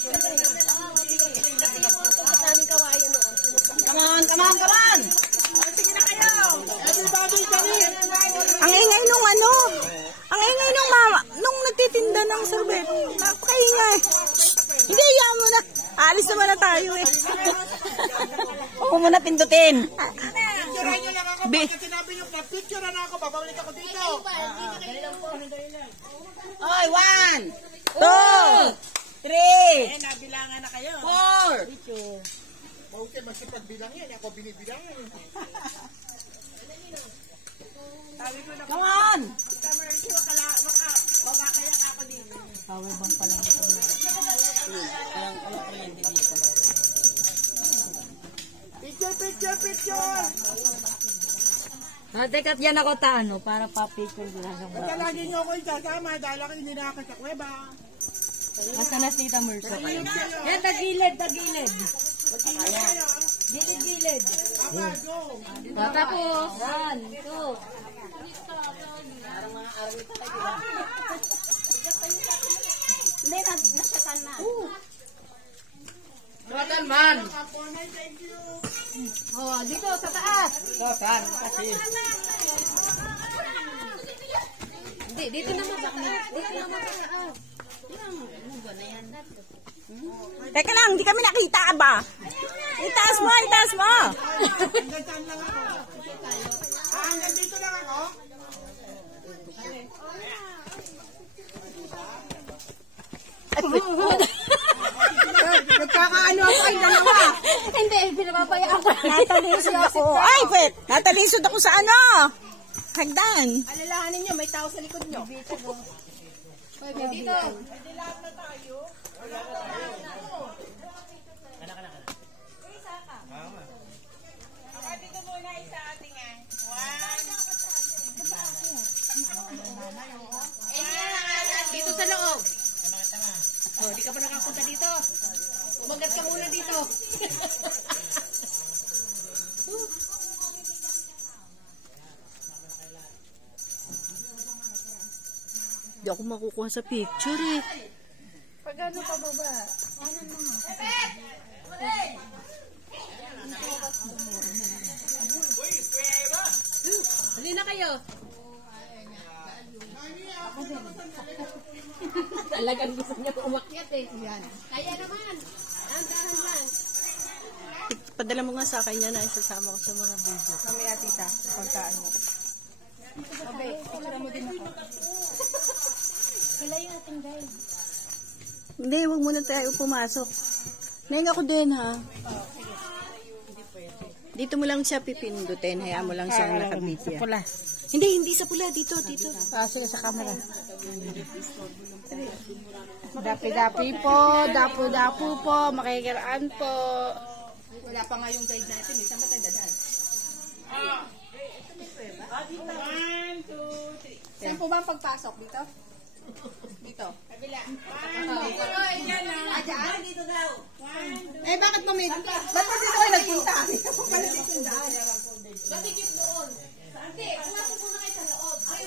Come on, come on, come on! Sige na kayo! Ang ingay nung ano, ang ingay nung mama, nung nagtitinda ng sorbet. Napakaingay. Hindi, yan mo na. Alis naman na tayo eh. Huwag mo muna pindutin. Picturean nyo lang ako. Pagka sinabi nyo na picturean ako, babalik ako dito. Oy, 1, 2, 3, Nabilangan na kayo. 4. Okay, basta pagbilang yan. Ako binibilangan. Come on! Baba kaya ako dito. Power bank pa lang ito. Picture! Teka, yan ako taano para pa-picture ko lang. Basta lagi nyo ako isasama dahil ako hindi na ako sa kuweba. Basta na si Tamerso kayo. Yan, tagilid, tagilid. Gilid-gilid. Tapos, 1, 2. Hindi, nasyakan na. Matan man! Oh, dito sa taas. Saan? Kasi. Hindi, dito naman sa taas. Dito naman sa taas. Teka lang, hindi kami nakita ba? Itaas mo, itaas mo. Hanggang saan lang ako? Hanggang dito lang ako? Nagkakaano ako ay dalawa. Hindi, pinapapayaan ko. Natalisod ako. Ay, wait. Natalisod ako sa ano? Hagdan. Alalahanin nyo, may tao sa likod nyo. Dito. Dito sa loob. Oh, di ka pa nakapunta dito. Umagat ka muna dito. Hindi ako makukuha sa picture eh. Pag ano pa baba? Ano mo? Hali na kayo. Talagang gusto niya umakyat eh. Yan. Kaya naman. Dahan-dahan lang. Padala mo nga sa akin yan na isasama ko sa mga video. Mamaya tita, pagkaan mo. Okay, picture mo din ako. Wala yung ating guys. Hindi, huwag muna tayo pumasok. Neng ako din ha. Dito mo lang siya pipindutin. Hayaan mo lang siya nakabidya. Sa pula. Hindi sa pula. Dito. Sila sa camera. Dapi-dapi po, dapo-dapo po, makikiraan po. Wala pa nga yung guide natin. Saan ba tayo dadaan? 1, 2, 3. Saan po ba ang pagpasok? Dito? Dito? Kabila. Dyan? Dito daw. Eh, bakit mamig? Ba't pa dito kayo nagpunta? Paano dito yung daan? Masikip doon. Hindi, pumasok muna kayo sa loob. Ay,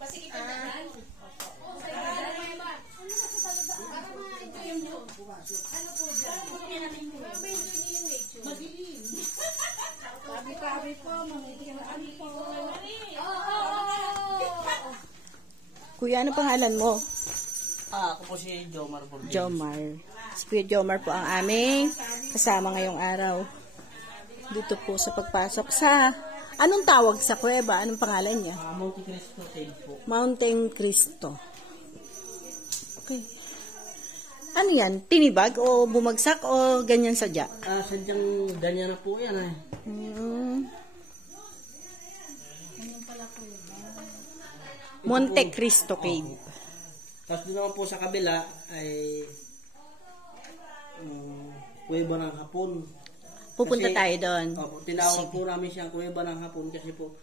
masikip ang daan. Tabi-tabi po, mamikiraan po. Kuya, ano pangalan mo? Ako po si Jomar Borges. Jomar. Si Kuya Jomar po ang aming kasama ngayong araw. Dito po sa pagpasok sa... Anong tawag sa kuweba? Anong pangalan niya? Monte Cristo Cave po. Mountain Cristo. Okay. Ano yan? Tinibag o bumagsak o ganyan sadya? Sadyang ganyan na po yan eh. Monte Cristo Cave. Tapos doon naman po sa kabila ay kuweba ng hapon. Pupunta Kasi, tayo doon. Tinawag po namin siyang kuweba ng hapon kasi po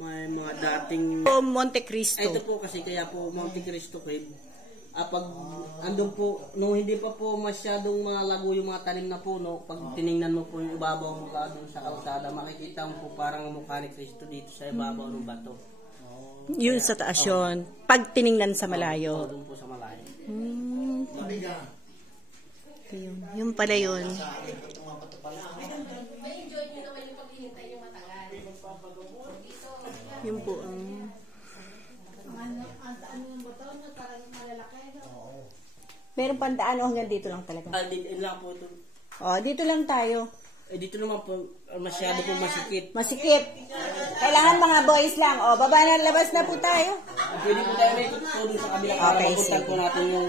may mga dating... Monte Cristo. Ito po kasi kaya po Monte Cristo Cave. Pag andun po, nung hindi pa po masyadong malago yung mga tanim na puno, pag tiningnan mo po yung ibabaw mula doon sa kalsada, makikita mo po parang mukha ni Cristo dito sa ibabaw ng bato. Yun sa taas yun. Pag tiningnan sa malayo. Doon po sa malayo. Yung pala yun. Yung po ang... Meron pandaan o hanggang dito lang talaga? Dito lang po ito. Oh, dito lang tayo. Dito naman po, masyado po masikip. Masikip. Kailangan mga boys lang. O, baba na, labas na po tayo. Pwede po tayo may tutulong sa kabila para Okay, mapuntan po natin yung...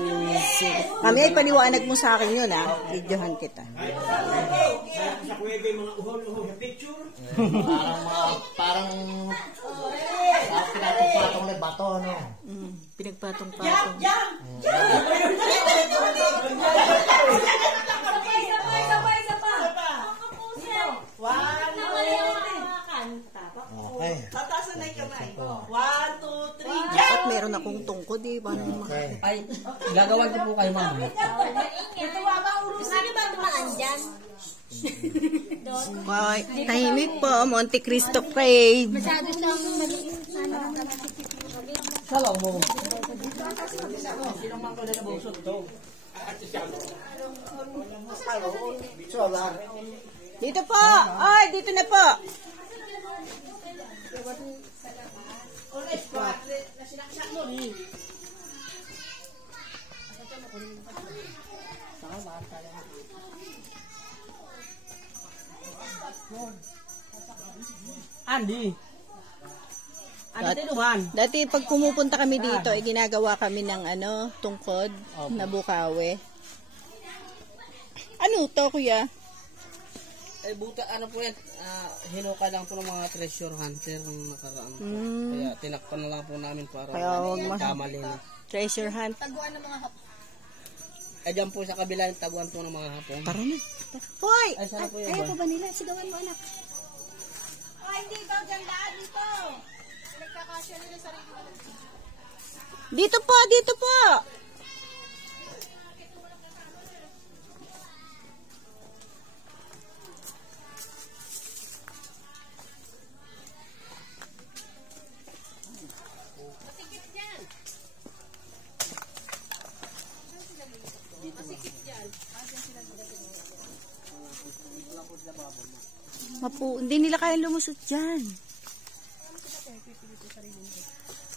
Kami ay paniwanag mo sa akin yun, ha? Videohan kita. Sa kuwebe, mga uhol-uhol sa picture. Parang pinapapatong na bato, no? Pinagpatong-patong. Okay. Tatasan na yung kamay. 1, 2, 3. Dapat meron akong tungkod, eh. Paano Okay. Ay, gagawan ko po kayo, ma'am. Hoy, tahimik po. Monte Cristo Crave. Salaw mo. Sino man ko na nabusot to? Dito po. Ay, dito na po. Andy. Andy Tinuman. Dati pag pumupunta kami dito, ginagawa kami ng tungkod na bukawe. Ano to, kuya? Buta, ano po yan, hinuka lang po ng mga treasure hunter ng nakaraan. Kaya tinakpan na lang po namin para Kaya huwag kamali na. Treasure hunt. Dyan po sa kabila yung taguan po ng mga hapon. Tara na. Hoy! Ay, saan po yun Ayaw ba? pa ba nila? Sigawan mo, anak. Dito po, dito po. Hindi nila kaya lumusot dyan.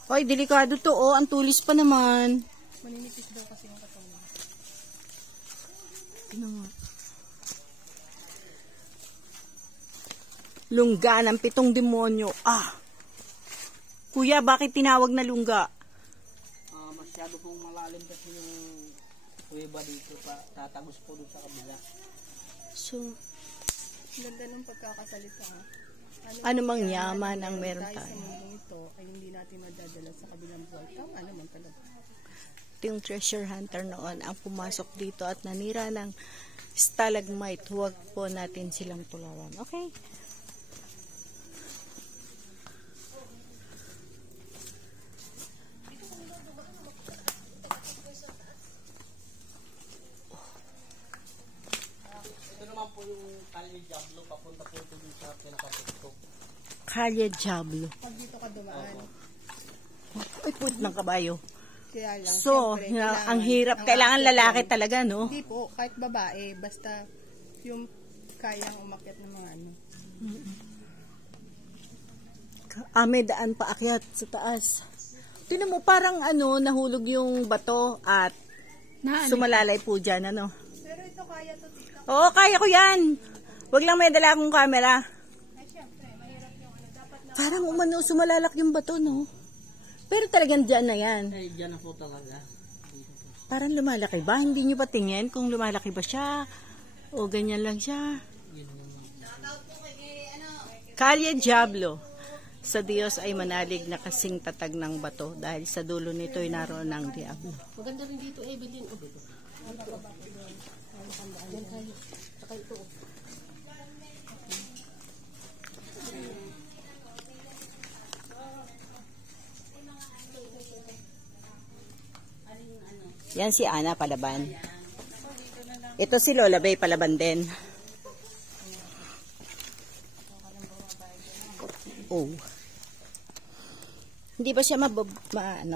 Hoy, delikado to, oh. Ang tulis pa naman. Maninipis daw kasi yung katawan. Ano nga? Lungga ng 7 demonyo. Kuya, bakit tinawag na lungga? Masyado pong malalim kasi yung kuweba dito. Tatagos po doon sa kabila. So, Ganda ng pagkakasalita, ha? ano mang yaman ang meron Sa tayo? mundong ito ay hindi natin madadala sa kabilang buhay. Tama naman talaga. Ito yung treasure hunter noon ang pumasok dito at nanira ng stalagmite. Huwag po natin silang tularan. Okay? Ito naman po yung Kalye Diablo, papunta po ito dun sa pinakatuktok. Kalye Diablo. Pag dito ka dumaan, Ay, put ng kabayo. kaya lang. So, siyempre, kailangan- ang hirap. ang Kailangan akyat lalaki lang. talaga, no? Hindi po, kahit babae, basta yung kayang umakyat ng mga ano. May daan pa akyat sa taas. Tinan mo, parang nahulog yung bato at sumalalay po dyan, ano? Pero ito kaya to, tita. Oo, kaya ko yan. Wag lang may dala akong camera. Ay, syempre, mahirap yung ano. Dapat na Parang sumalalak yung bato, no? Pero talagang dyan na yan. Ay, dyan na po talaga. Parang lumalaki ba? Hindi nyo pa tingin kung lumalaki ba siya? O ganyan lang siya? Kalye Diablo. Sa Diyos ay manalig na kasing tatag ng bato dahil sa dulo nito ay naroon ng Diablo. Maganda rin dito, Evelyn. Yan si Ana palaban. Ito si Lola Bay palaban din. Oh. Hindi ba siya ano? 1, 2,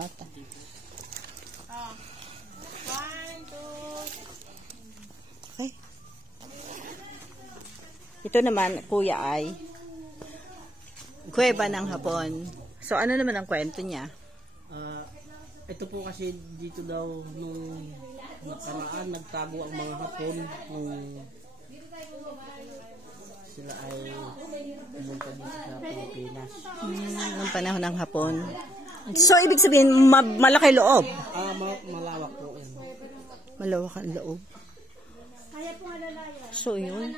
Ito naman, kuya, ay kuweba ng hapon. So, ano naman ang kwento niya? Ito po kasi dito daw nung nakaraan nagtago ang mga Hapon nung sila ay pumunta dito sa Pilipinas. Nung panahon ng hapon. So, ibig sabihin, malaki loob. Malawak po yan. Malawak ang loob. So, yun.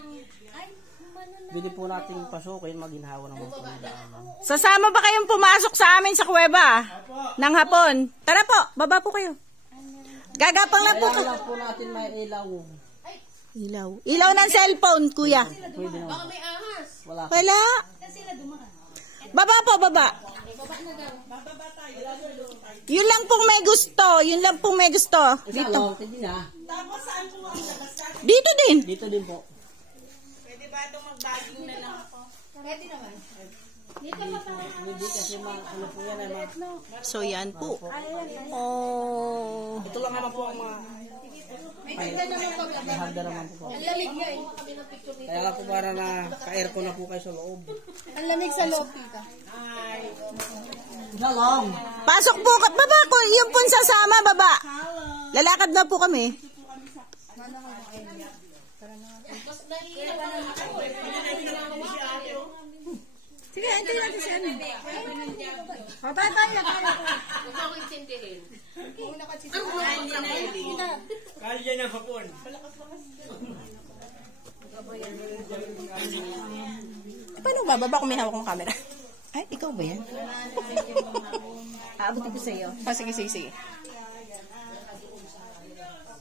Pwede po natin pasukin, maginhawa naman po ng daanan. Sasama ba kayong pumasok sa amin sa kuweba? Ng hapon? Tara po, baba po kayo. Gagapang lang po. Kailangan lang po natin may ilaw. Ilaw. Ilaw ng cellphone, kuya. Pwede naman. Wala. Wala. Baba po, baba. Yun lang pong may gusto. Yun lang pong may gusto. Dito. Pwede na. Dito din. Dito din po. Hindi kasi ano po yan ay So, yan po. Oh. ito lang naman po ang mga may hagda naman po. Kaya nga po para na ka-aircon na po kayo sa loob. Ang lamig sa loob, tita. Dalong. Pasok po. Baba ko. Yung po sasama, baba. Lalakad na po kami. Sige, antayin natin si ano. Tayo na. Kali dyan ang Hapon. Paano bababa kung may hawak kong camera? Ay, ikaw ba yan? Aabutin ko sa iyo. Oh, sige.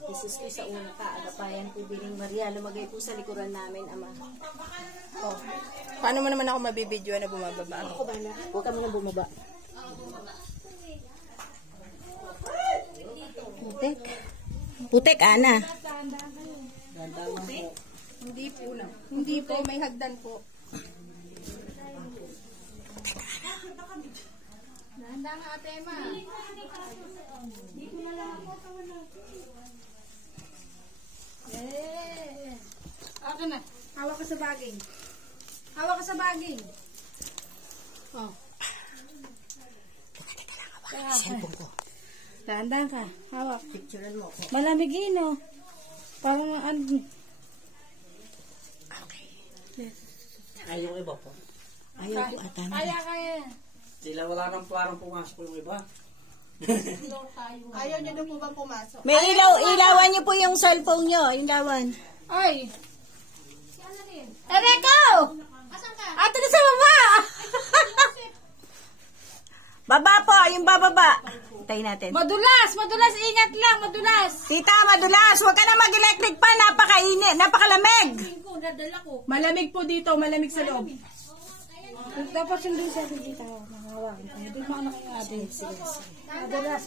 Jesus ko sa una ka, agapayan po bining Maria, lumagay po sa likuran namin, Ama. Oh. Paano mo naman ako mabibidyo na bumababa? Ako ba na? Huwag ka muna bumaba. Putek, Ana. Hindi po, may hagdan po. Dahan-dahan nga, Ate Emma. Akin na. Hawak ka sa baging. Oh. Cellphone ko. Dahan-dahan ka. Hawak. Picturean mo ako. Malamig no. Parang Ay, yung iba po. Ayaw ko ata na. kaya. Sila wala nang parang pumasok yung iba. Ayaw niyo daw po bang pumasok? May ilawan niyo po yung cellphone niyo. Ilawan. Ay! Ereko! Asan ka? Ato na sa baba! Baba po, yung bababa. Tayo natin. Madulas! Ingat lang! Madulas! Tita, madulas. Huwag ka na mag-electric pa. Napakainit. Napakalamig. Malamig po dito. Malamig sa loob. Dapat sundin sa akin dito. Mahawak. Hindi mo na kayo ate. Sige. Madulas.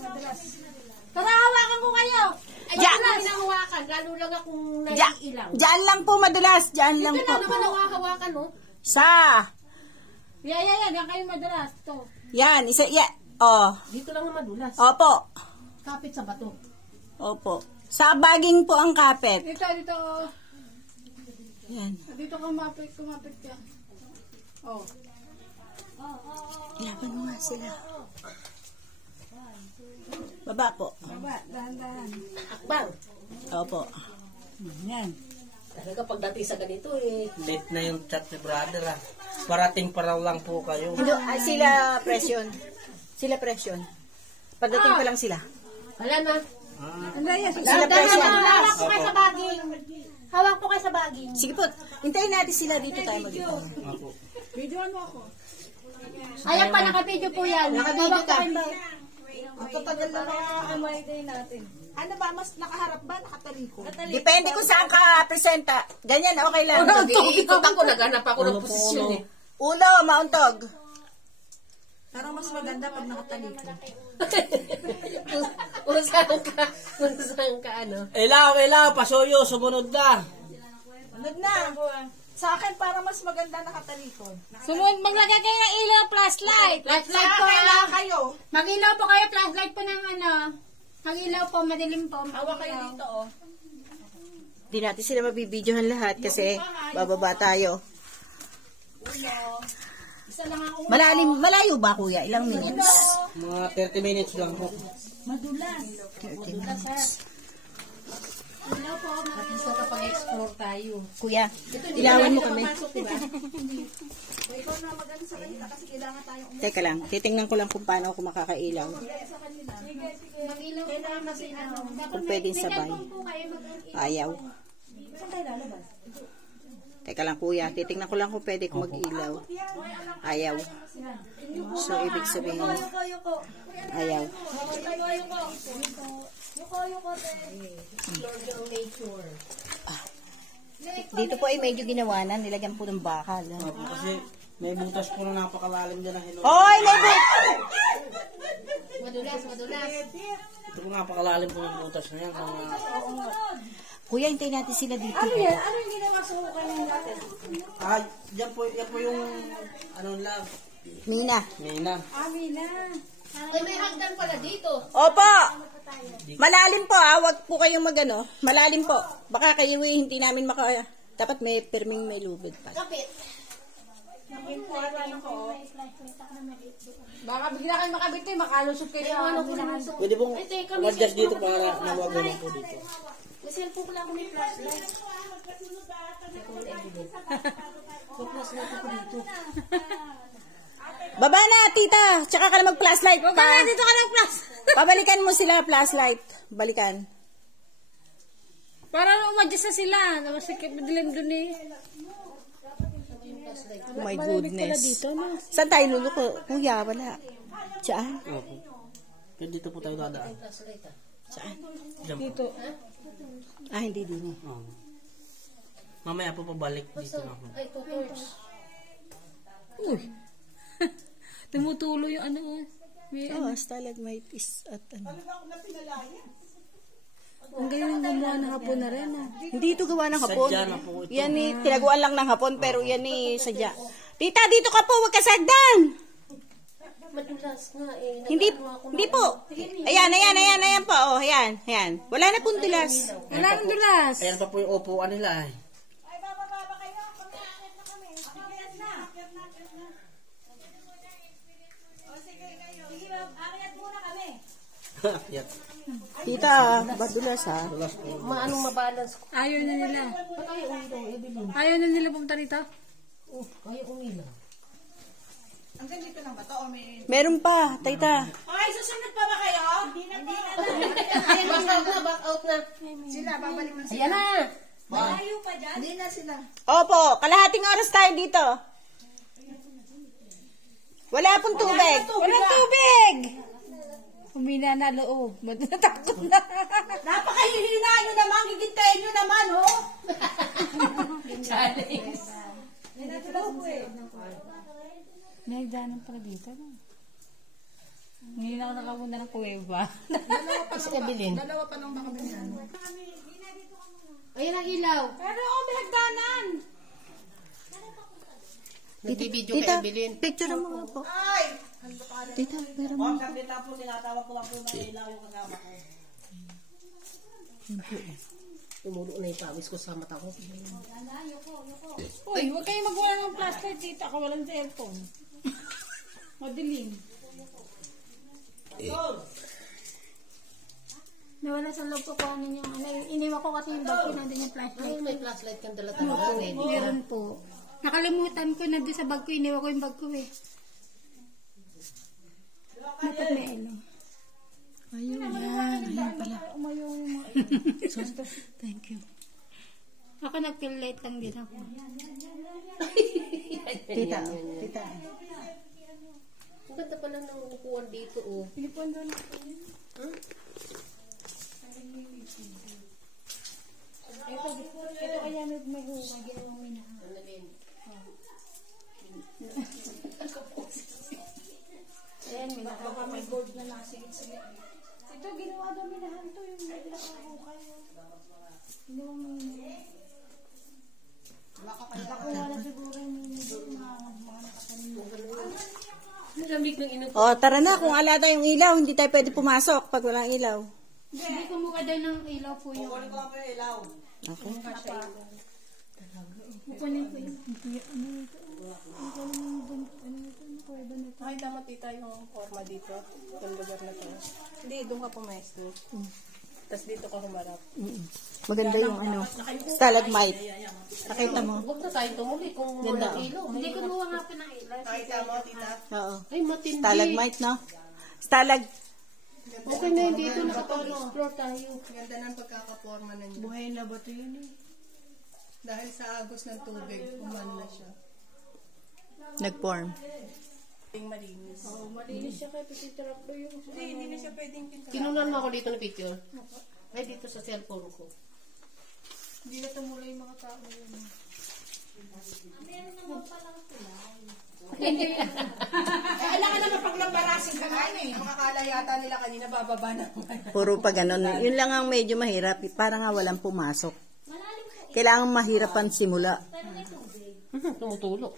Tara, hawakan ko kayo! Ay, diyan. Hinahawakan, lalo lang akong naiilaw. Diyan lang po, madulas. Diyan lang Ito po. lang naman hawakan, no? Sa. Yan kayo madulas. Ito. Yan. Isa. Yeah. Oh. Dito lang naman dulas. Opo. Kapit sa bato. Opo. Sa baging po ang kapit. Dito. Yan. Dito kumapit ka. Oh. Ilaban mo nga sila. Baba po. Baba, dahan-dahan. Akbang. Opo. Yan. Talaga pagdating sa ganito eh. Late na yung chat ni brother ah. Parating pa raw lang po kayo. Hindi, sila presyon. Pagdating pa lang sila. Wala na. Andrea, Sila presyon. Hawak ko kayo sa baging. Hawak ko kayo sa baging. Sige po, hintayin natin sila dito tayo mag-ito. Ako. videoan mo ako. Ayan pa, naka-video po yan. Naka-video ka. Ang tatagal na mga kamay day natin. Ano ba, mas nakaharap ba, nakatalikod? Depende kung saan ka presenta. Ganyan, okay lang. Ikot ako, naghanap ako ng posisyon eh. Ulo, mauntog. Parang mas maganda pag nakatalikod. Kung saan ka, ano. Ilaw, pasuyo, sumunod na. Sunod na. Sa akin, parang mas maganda nakatalikod. Maglagay kayo ng ilaw, flashlight. Flashlight po, kayo. Mag-ilaw po kayo, flashlight po ng ano. Mag-ilaw po, madilim po. Hawak kayo dito, oh. Di natin sila mabibidyohan lahat kasi bababa tayo. Isa lang ang Malayo ba kuya? Ilang minutes? Mga 30 minutes lang po. madulas. 30 minutes. Hello po, at least nakapag-explore tayo. Kuya, ilawan mo kami. Ikaw na maganda sa kanila kasi kailangan tayong Teka lang, titingnan ko lang kung paano ako makakailaw. Mag-ilaw po tayo mag-ilaw. Kung pwedeng sabay. Po kayo Ayaw. saan tayo lalabas? Teka lang kuya, titingnan ko lang kung pwede ko mag-ilaw. Ayaw. So, ibig sabihin, Yuko. ayaw. Yuko. Dito po ay medyo ginawanan, nilagyan po ng bakal. Opo, kasi may butas po na napakalalim dyan na hinuli. Hoy, may Madulas. Ito po napakalalim po ng butas na yan. Kuya, hintayin natin sila dito. Ano yan? Ano yung ginawa sa hukay ng natin? Yan po yung, ano lang, Mina. Mina. Amina. Ay, may hagdan pala dito. Opo! Malalim po wag po kayong magano. Malalim po. Baka kayo hindi namin dapat may perming may lubid pa. Kapit. Baka bigla kayo makabit eh, makalusot kayo sa ano. Pwede pong mag-adjust dito para nawagan po dito. May cellphone ko lang ako may flashlight. Baba na, tita. Tsaka ka na mag-flashlight pa. Dito ka ng plus. Pabalikan mo sila, flashlight. Balikan. Para umadjust na sila. Namasikip madilim dun eh. Oh my goodness. Saan tayo luluko? Kuya, wala. Saan? Opo. Pero dito po tayo dadaan. Saan? Dito. Hindi din eh. Mamaya po pabalik dito na po. Ay, 2 hours. Uy. Tumutulo yung ano. Stalagmites at ano. Ang galing gumawa ng hapon na rin ah. Hindi ito gawa ng hapon. Sadya na po ito. Yan eh, tinaguan lang ng hapon, pero yan eh, sadya. Tita, dito ka po, huwag ka sagdan! Madulas nga eh. Hindi po. Ayan po, oh, ayan. Wala na pong dulas. Wala nang dulas. Ayan pa po yung upuan nila ay. Yan. Tita, badulas ha. Maanong mabalance ko. Ayaw na nila. Kaya umilaw, Evelyn. Ayaw na nila pumunta rito. Kaya umilaw. Meron pa, tita. Ay, susunod pa ba kayo? Ay, back out na. Sila, babalik mo Ayan na. Hindi na sila. Opo, kalahating oras tayo dito. Wala pong tubig. Walang tubig! Humina na loob. Natakot na. Napakahihina nyo naman, gigintayin nyo naman, ho? May hagdanan pala dito. No? Ngayon ako nakapunta ng kuweba. Kasi Evelyn. Dalawa pa lang baka ganyan. Ayan ang ilaw. Pero, may hagdanan. Nagbibideo Tita, kay Evelyn. picture mo nga po. Ay! Tita, pero mo. Ma'am, saglit lang po, tinatawag ko lang po na ilaw yung kasama ko. Tumulo na yung pawis ko sa mata ko. Uy, huwag kayo magawa ng plastic dito. Ako walang cellphone. Madilim. Nawala sa loob ko kung ano yung ano. Iniwan ko kasi yung bag ko nandun yung flashlight. Ay, may flashlight kang dala talaga. Meron po. Nakalimutan ko na doon sa bag ko. Iniwan ko yung bag ko eh. Dapat may ilaw. Ayun pala. Thank you. Ako nag-feel light lang din ako. Tita. Ang ganda pala ng upuan dito, oh. Ito kaya may hukay. Ginawang minahan. Ano din? Ayan, may gold na nasigit-sigit. Ito, ginawa daw minahan to. Yung may pinakahukay. Ginawang minahan. Nakuha na siguro yung mga nakatanim. Malamig ng ino. O, tara na. Kung ala tayong ilaw, hindi tayo pwede pumasok pag walang ilaw. Hindi ko mukha daw ng ilaw po yung. Okay. Kukunin ko yung Nakita mo tita yung forma dito, yung lugar na to. Hindi, doon ka pumesto. Tapos dito ka humarap. Maganda yung ano, stalagmite. Nakita mo? Huwag na tayong tumuli kung Ganda, walang ilaw. Hindi ko mo nga pinailas. Nakita mo tita? Oo. Ay, matindi. Stalagmite, no? Okay na yun dito, nakapag-explore tayo. Ganda ng pagkakaporma na niya. Buhay na ba ito yun eh? Dahil sa agos ng tubig, umano na siya. Nag-form. Yung malinis. Malinis siya kay Pisitrap do yung... Hindi na siya pwedeng pinta. Kinunan mo ako dito na picture. Ay, dito sa cellphone ko. Hindi na tumula yung mga tao yun. Kailangan naman paglambarasin ka nga eh. Makakala yata nila kanina bababa na. Puro pa ganun. Yun lang ang medyo mahirap. Parang nga walang pumasok. Kailangan mahirapan simula. Tumutulo.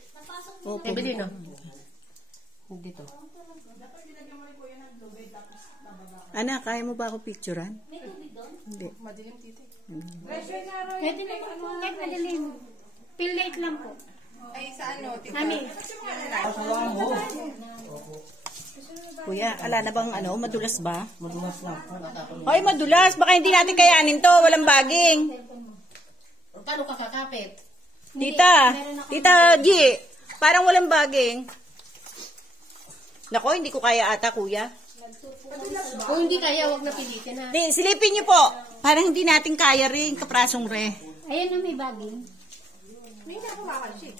Opo. Eh, bili na. Dito. Anak, kaya mo ba ako picturean? Hindi. Madilim titi. Pwede na po. Kahit madilim. Feel late lang po. Ay, sa ano? Tita? Mami. Kuya, ala na bang ano, madulas ba? Madulas na po. Ay, madulas. Baka hindi natin kayanin to. Walang baging. Paano ka kakapit? Tita G, parang walang baging. Nako, hindi ko kaya ata, kuya. Kung hindi kaya, huwag na pilitin ha. Di, silipin niyo po. Parang hindi natin kaya rin, kaprasong re. Ayan na may baging. Hindi na ako makalsik.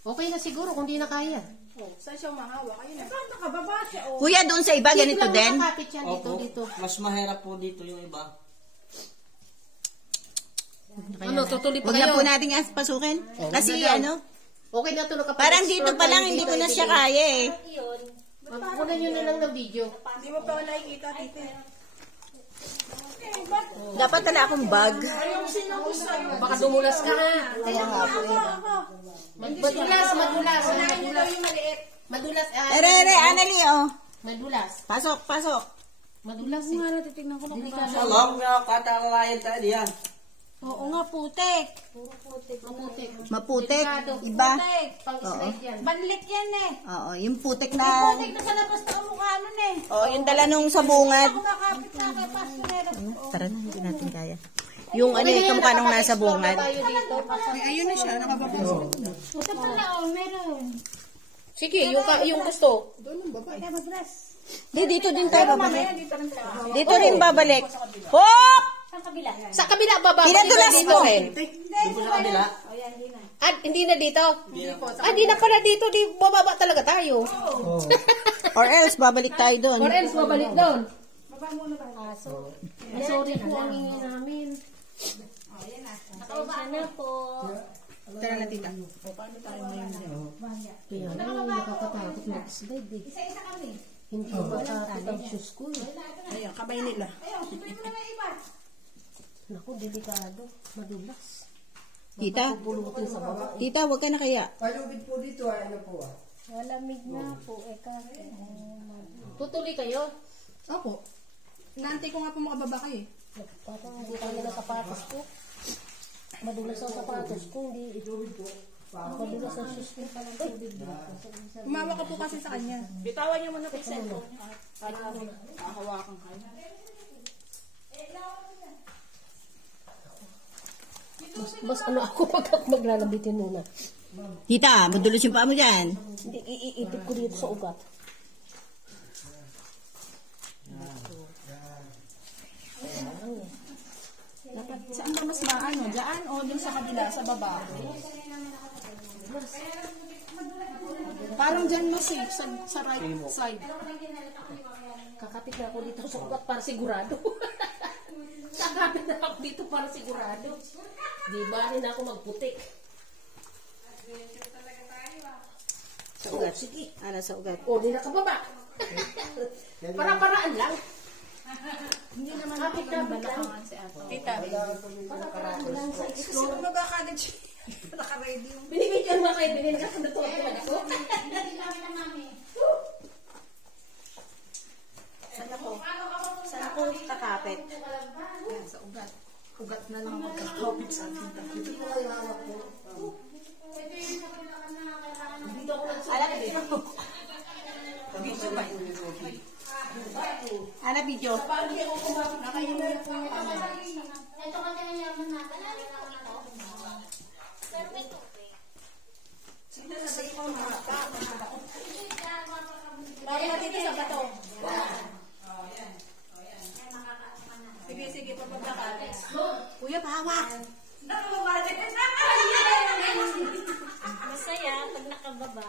Okay na siguro kung di na kaya. Saan siya umahawa? Ayun na. Saan nakababa siya? Oh. Kuya, doon sa iba, ganito lang din. makakapit yan dito, Opo. dito. Mas mahirap po dito yung iba. Ano, tutuloy pa Huwag na kayo? po natin pasukin. Kasi ano, Okay na ito nakapag parang dito pa lang, hindi ko na siya kaya eh. Magpunan nyo na lang ng video. Hindi mo pa ako nakikita, titi. Dapat tala akong bag. Baka dumulas ka ha. Kaya nga po eh. Madulas. Yung maliit. Madulas. Ere, Anali, oh. Madulas. Pasok. Madulas eh. Titignan ko lang. Alam nga, katalalayan tayo diyan. Oo nga, putek. Maputik. Maputek. Iba. Pang-slide yan. Banlit yan eh. Oo, yung putek na... Putik na sa labas na kamukha nun eh. Oo, yung dala nung sabungat. Kumakapit na kay Pastorero. Tara na, hindi natin kaya. Yung ano, yung kamukha nung nasa bungad. Ayun na siya, nakababa. Ito pala, meron. Sige, yung gusto. Dito din tayo babalik. Dito rin babalik. Hop! Sa kabila, baba. Pinadulas dito. mo eh. Dito sa kabila. Ah, hindi na dito? Di na pala dito. Di bababa talaga tayo. Or else, babalik tayo doon. Or else, babalik doon. Sorry po ang hingi namin. Nakauba na po. Tara na, tita. Kaya lang, nakakatakot mag-slide eh. Isa-isa kami. Hindi ko makakapit ang shoes ko eh. Ayun, kamay nila. Naku, delikado. Madulas. Tita, Pulutin sa baba. tita, wag ka na kaya. Palugid po dito, ano po ah. Malamig na po. Tutuloy kayo? Opo. Inaantay ko nga po makababa kayo eh. Parang hindi tayo nakapatos ko. Madulas ang sapatos ko. Hindi. Madulas ang shoes ko palang tubig dito. Umawa ka po kasi sa kanya. Bitawan niyo muna po sa cellphone. Hahawakan kayo. Mas ano ako pag ako maglalabitin muna. Tita, madulas yung paa mo dyan. Hindi, iipit ko dito sa ugat. Dapat saan ba mas maano? Diyan o dun sa kabila, sa baba? Parang dyan mas safe, sa right side. Kakapit na ako dito sa ugat para sigurado. Kakapit na ako dito para sigurado. Di ba rin ako magputik? Sa ugat, sige. Ano sa ugat? O, di nakababa. Para-paraan lang. Hindi naman Kapit na balakangan si Ato. Tita, Para-paraan lang sa explore. magkakagad siya. Naka-ready yung... Binibidyan mo kayo, binibidyan ka na to. Saan ako kakapit? Yan, sa ugat. Ugat na lang magkakapit sa akin. Ana video. Ito kasi ang yaman natin. Pero may tubig. Lagi natin sa bato. Sige, pagpagkakali. Kuya, pahawak. Masaya pag nakababa.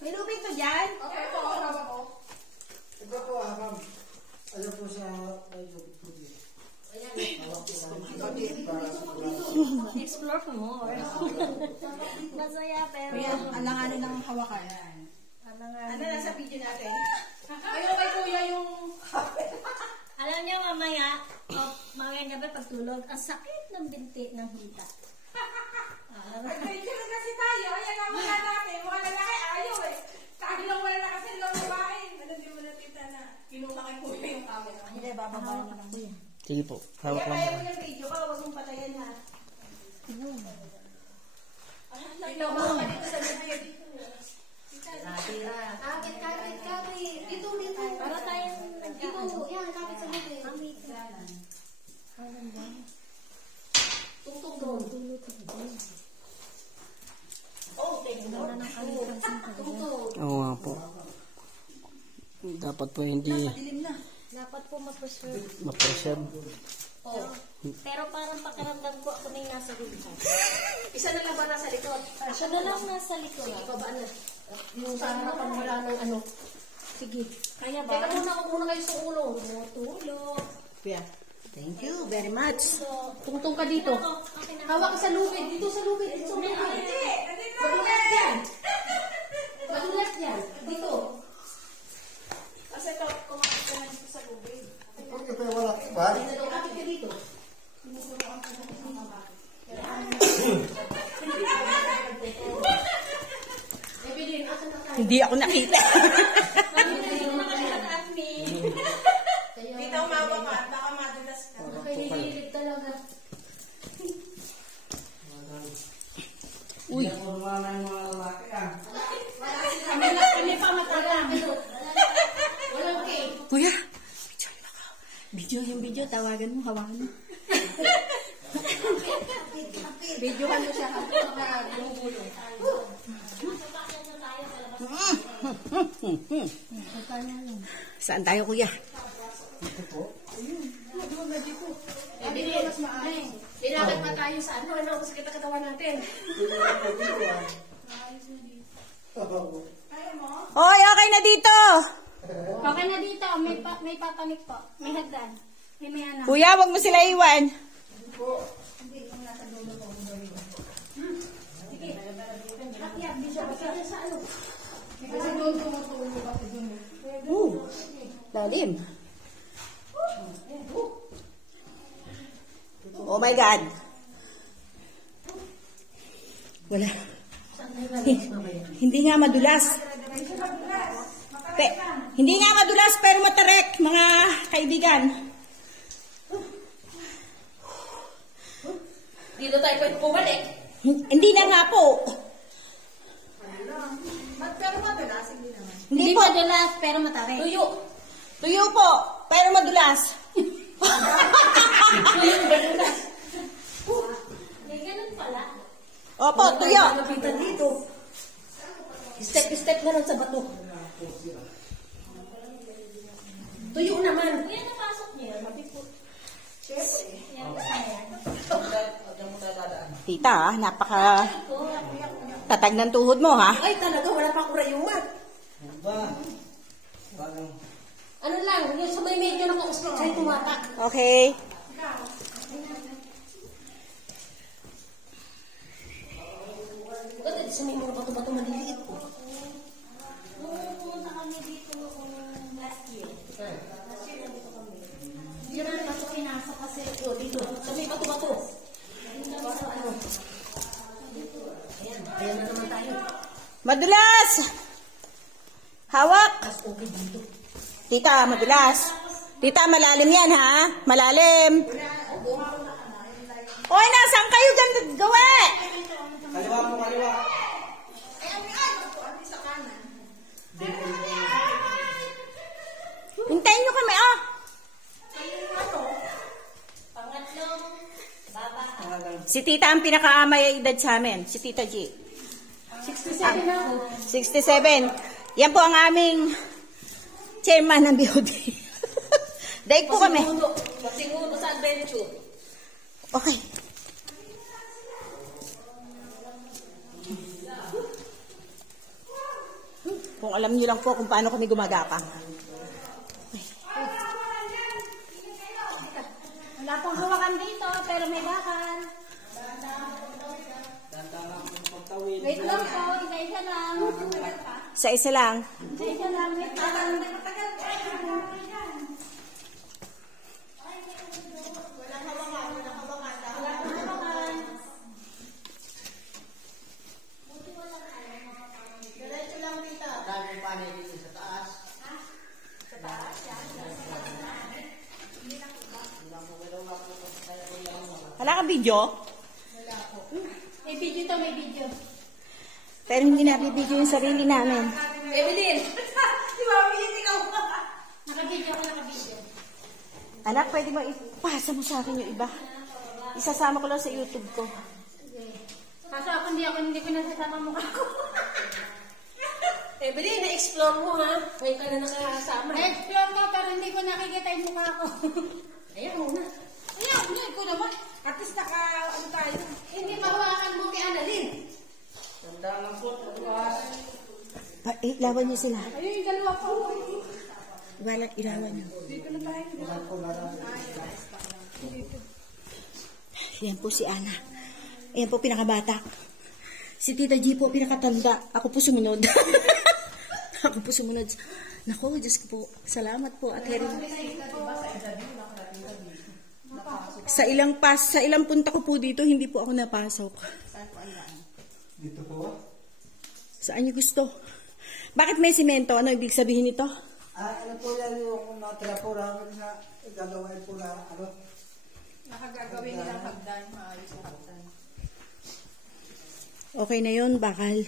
May lubid to dyan? Ito po, habang ano po sa may lubid po dito. Explore for more. Masaya pero... Kuya, alanganin ng hawakan. Ano nasa video natin? Ayun kay kuya yung... Alam niyo mamaya gabi pagtulog, ang sakit ng binti ng hita. Picture na kasi tayo. Ayan ang mga natin. Mga lalaki ayaw eh. Sabi lang wala na kasi lang babae. Ano di mo nakita na kinuha kay kuya yung camera. Hindi, bababa mo lang kuya. Sige po, hawak lang. Kaya mo yung video ka, huwag mong patayan ha. Ikaw ba ka dito sa video dito? Kapit. Dito. Para tayong dito. Yan, kapit sa bibig. Tungtong doon. Oo nga po. Dapat po hindi Dapat po ma-preserve. ma-preserve. Pero parang pakiramdam ko ako na yung nasa likod. Isa na lang ba nasa likod? Siya na lang nasa likod. Ikaw ba ano? Yung sa harapan wala ng ano. Sige. Kaya ba? Teka muna kayo sa ulo. Tulog. Kuya, thank you very much. Tungtong ka dito. Hawak ka sa lubid. Dito sa lubid. Dito sa lubid. Madulas yan. Madulas yan. Dito. Kasi ito, kumakit ka na dito sa lubid. Porque pa wala ba? Kapit ka dito. Evelyn, asan na tayo? Hindi ako nakita. Dito umawa ka, baka madulas ka. Nakahihilip talaga. Uy. Ako naman ang mga lalaki ah. Kami pa matalang. Walang cake. Kuya, yung video, tawagan mo, hawakan mo. Videohan mo siya habang nagulong. Saan tayo, kuya? Evelyn, nilakad pa tayo sa ano, sa katawan natin. Hoy, okay na dito! Okay na dito. May papanik po. May hagdan. May ano. Kuya, wag mo sila iwan. Lalim. Oh my God. Wala. Hindi nga madulas. Hindi nga madulas pero matarek, mga kaibigan. Dito tayo pwede bumalik. Hindi na nga po. Pero madulas, hindi naman. Hindi Hindi po. madulas, pero matarik. Tuyo. Tuyo po, pero madulas. Tuyo, madulas. May ganun pala. Opo, tuyo. Napitan dito. Step na lang sa bato. Tuyo naman. Kuya, napasok niya. Mabipot. Siyempre. Yan, yan. Tita, napaka tatag ng tuhod mo, ha? Ay, talaga, wala pa akong rayumat. Ano lang, yung sa may medyo nakakuspit sa'yo tumatak. Okay. Bakit sa may mga bato-bato maliliit po? Nung pumunta kami dito noong last year. Hindi naman bato pinasok kasi. O, dito, sa may bato-bato. Ayan na naman tayo. Madulas! Hawak! Mas okay dito. Tita, madulas. Tita, malalim yan, ha? Malalim. Oy, nasaan kayo dyan? Gawa! Kaliwa po, kaliwa. Hintayin nyo kami, oh! Si Tita ang pinaka-amay edad sa amin. Si Tita G. 67 na ako. 67. Yan po ang aming chairman ng BOD. Daig po kami. Masinguno sa adventure. Okay. Kung alam niyo lang po kung paano kami gumagapang. Wala pong hawakan dito, pero may bakal. Wait lang po, isa-isa lang. Sa isa lang. Isa-isa lang, wait lang. Wala ka video? May video to, may video. Pero hindi nabibidyo yung sarili namin. Evelyn! Di ba, ikaw? Naka-video ako, naka-video. Anak, pwede mo ipasa mo sa akin yung iba. Isasama ko lang sa YouTube ko. Kaso ako hindi ko nasasama mukha ko. Evelyn, na-explore mo ha. Ngayon ka na nakasama. Na-explore ko, pero hindi ko nakikita yung mukha ko. Ayan muna. Ayan, yun ko naman. At least ano tayo. Hindi mahawakan mo kay Annalyn. Lawan niyo sila. Ayun yung dalawa ko. Ilawan niyo. Yan po si Ana. Ayan po pinakabata. Si Tita G po pinakatanda. Ako po sumunod. Ako po sumunod. Naku, Diyos ko po. Salamat po at hearing. Sa ilang punta ko po dito, hindi po ako napasok. Dito po. Saan niyo gusto? Bakit may simento? Ano ibig sabihin nito? Ano po yan yung natira po namin na gagawin po na ano? Nakagagawin nilang hagdan, maayos na hagdan. Okay na yun, bakal.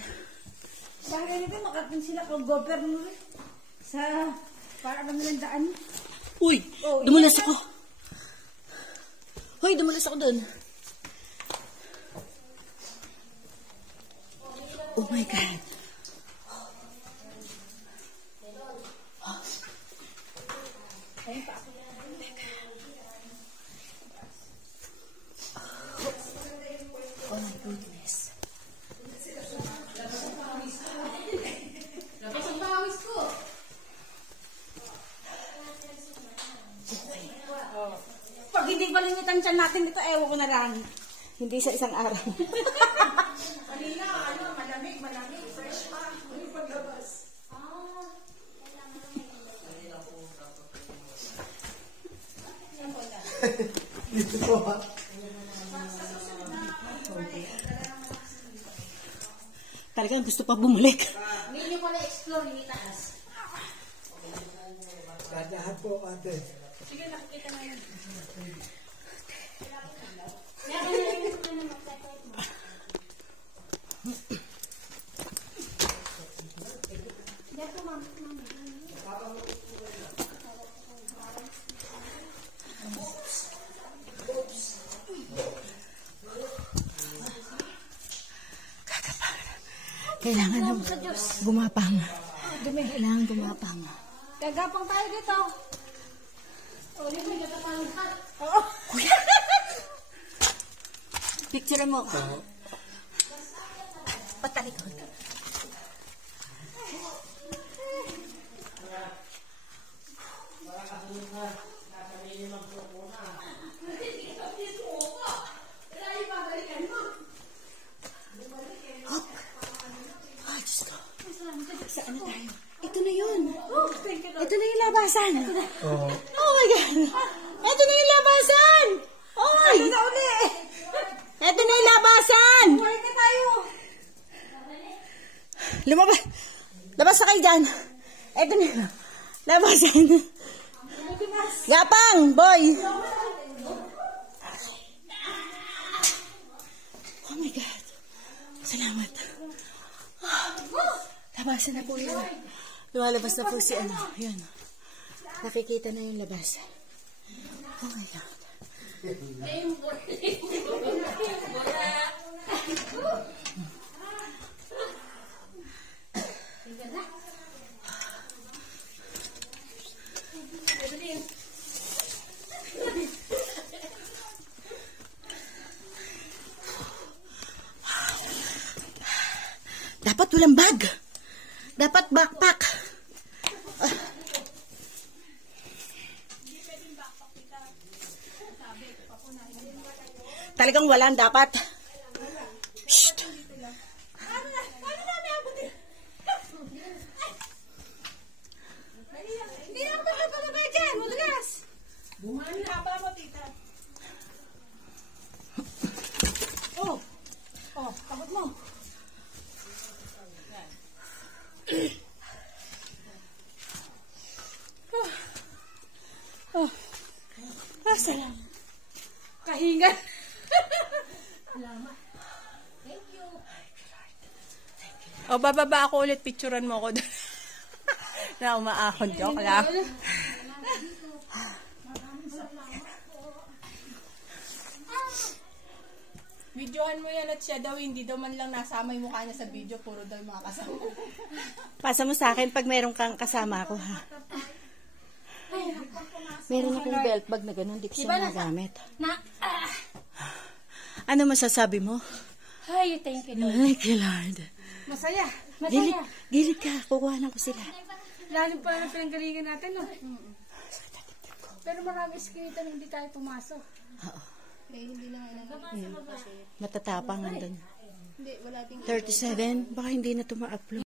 Bakit ganito, makating sila kung governor sa para naman ng daan. Uy, dumulas ako. Hoy, dumulas ako dun. Oh my God. Oh my goodness. Tapos ang pawis ko. Pag hindi balinitan siya natin ito, ewan ko na lang. Hindi sa isang araw. Kanina, malamig, fresh pa. Paglabas. Dito po ha? Talagang gusto pa bumalik. Hindi nyo pala explore, hindi taas. Kadahan po ate. Sige, nakikita na yun. Kailangan na gumapang. Kailangan gumapang. Gagapang tayo dito. O, dito may gagapang. Oo. Kuya! Picture mo. Patalikod. Saan na tayo? Ito na yun. Ito na yung labasan. Oh my God. Ito na yung labasan. Oy! Ito na uli eh. Ito na yung labasan. Balik na tayo. Lumabas. Labas na kayo dyan. Ito na yung labasan. Gapang, boy. Oh my God. Salamat. Labasan na po yun. Lumalabas na po si ano. Yun. Nakikita na yung labas. Oh my God. Dapat walang bag. Dapat backpack. Talagang walang dapat. Shh. Hindi na ako magpapagay dyan. Madulas. Bumali na pa mo, tita. Oh. Oh, kabot mo. Oh. Salamat. Kahingan. O, bababa ako ulit. Picturean mo ako doon. Na umaahon. Joke lang. Videohan mo yan at siya daw, hindi daw man lang nasama yung mukha niya sa video, puro daw yung mga kasama. Pasa mo sa akin pag meron kang kasama ako, ha? Meron akong belt bag na ganun. Di ko siya nagamit. Ano masasabi mo? Ay, thank you, Lord. Thank you, Lord. Masaya. Gilid ka. Kukuhanan ko sila. Lalo pa na pinanggalingan natin, no? Pero marami skate na hindi tayo pumasok. Oo. Eh, hindi na Matatapang nandun. Hindi, wala ding 37. Baka hindi na ito ma-upload.